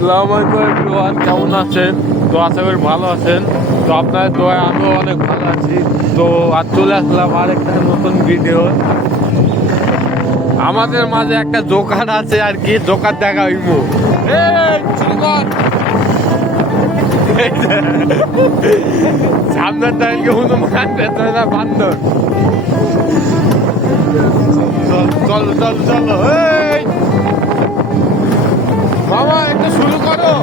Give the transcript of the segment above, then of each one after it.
আসসালামু আলাইকুম এভরিওয়ান, কেমন আছেন? তো আশা করি ভালো আছেন। তো আপনাদের দোয়ায় আমিও অনেক ভালো আছি। তো আজ চলে আসলাম আরেকটা নতুন ভিডিও। আমাদের মাঝে একটা দোকান আছে আর কি, দোকান দেখা হইব। সামনের টাইলকে হনুমান, ভেতরে বান্দর। চলো চলো চলো, এই বাবা একটু শুরু করো।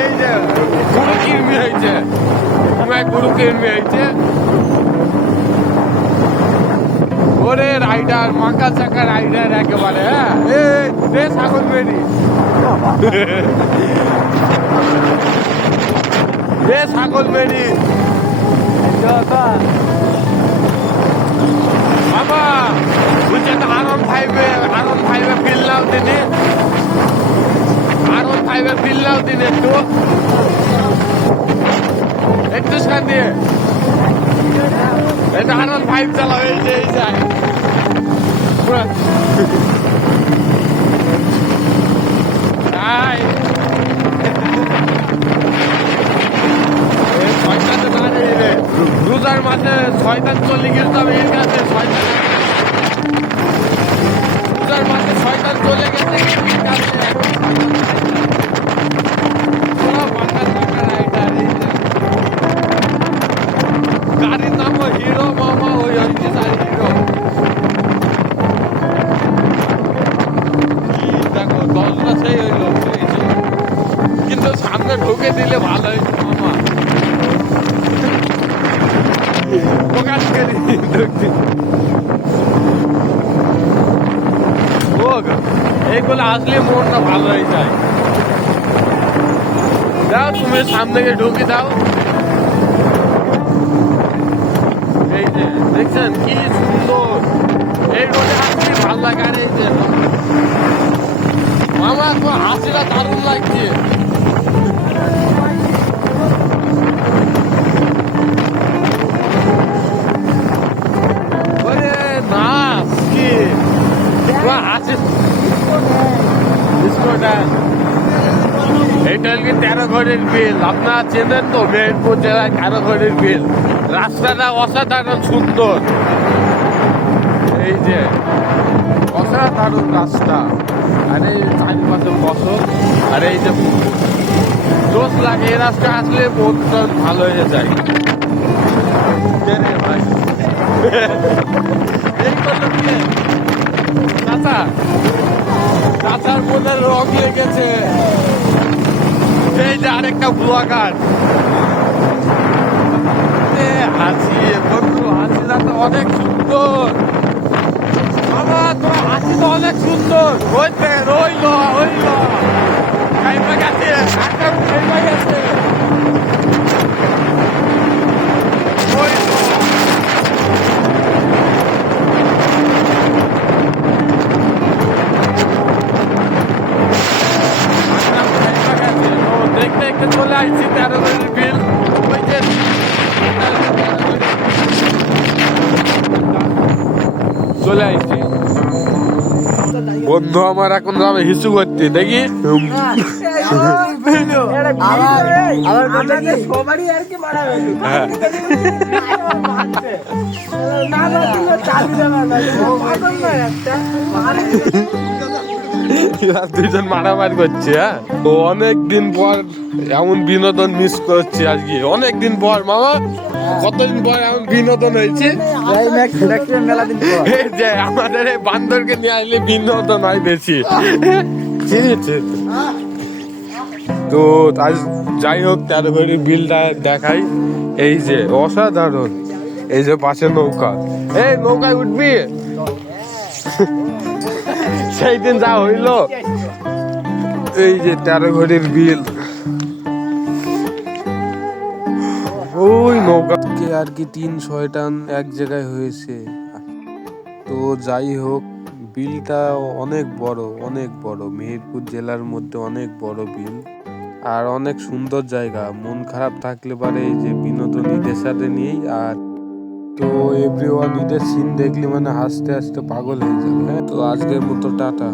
এই যে গুরু কিরমি হয়েছে, তোমার গুরু কিরমি হয়েছে। ওরে রাইডার, মাকা চাকা রাইডার একেবারে। হ্যাঁ ছাগল বেরি, ছাগল বেরি বাবা। বুঝছে তো আর1 5 ফিল নাও তিনি, আর1 5 ফিল নাও তিনি একটু একটু সান দিয়ে। এটা আর1 5 চালাও, এই যে এই যায় রোজার মাঝে শয়তান চলে গেছে। এর কাছে রোজার মাঝে শয়তান চলে গেছে। গাড়ির নাম হিরো মামা, ওই হচ্ছে হিরো। কি দেখো দশটা সেই হইলো, কিন্তু সামনে ঢুকে দিলে ভালো হইতো মামা। এইগুলো আসলে মনটা ভালো হয়ে যায়। দাও তুমি সামনে ঢুকে দাও। এই যে দেখছেন কি সুন্দর, এই রোডে আসলে ভালো লাগে। আর এই যে মামা তো হাসিটা দারুণ লাগছে। এটা কি 13 ঘরের বিল, আপনারা চেনেন তো মেহেরপুর জেলায় 13 ঘরের বিল। রাস্তাটা অসাধারণ সুন্দর, এই যে অসাধারণ রাস্তা। আর এই চারিপাশে ফসল, আর এই যে দোষ লাগে। এই রাস্তা আসলে মনটা ভালো হয়ে যায়। ভাই এই করলো কি চাচা, চাচার মনে রং লেগেছে। এই যে আরেকটা ব্লগার, হাসি বন্ধু, হাসিটা তো অনেক সুন্দর। বাবা তোমার হাসি তো অনেক সুন্দর। রইল খাইবা গেছে, খাইবা গেছে। দেখতে দেখতে চলে আসছি 13 ঘরের বিল। ওই যে চলে আসছি বন্ধু আমার, এখন যাবে হিসু করতে। দেখি দুইজন মারামারি করছে। হ্যাঁ, তো অনেকদিন পর এমন বিনোদন মিস করছি আজকে। অনেকদিন পর মামা, কতদিন পর এমন বিনোদন হয়েছে। যে আমাদের এই বান্দরকে নিয়ে আসলে বিনোদন হয় বেশি। ঠিক আছে, তো আজ যাই হোক 13 ঘরের বিলটা দেখাই। এই যে অসাধারণ, এই যে পাশে নৌকা। এই নৌকায় উঠবি? সেই দিন যা হইল। এই যে 13 ঘরের বিল, ওই নৌকাকে আর কি 3-6 টান এক জায়গায় হয়েছে। তো যাই হোক, বিলটা অনেক বড় মেহেরপুর জেলার মধ্যে অনেক বড় বিল, আর অনেক সুন্দর জায়গা। মন খারাপ থাকলে পারে এই যে বিনোদন ঈদের সাথে নিয়েই। আর তো এভরিওয়ান ঈদের সিন দেখলে মানে হাসতে হাসতে পাগল হয়ে যাবে। হ্যাঁ, তো আজকের মতো টাটা।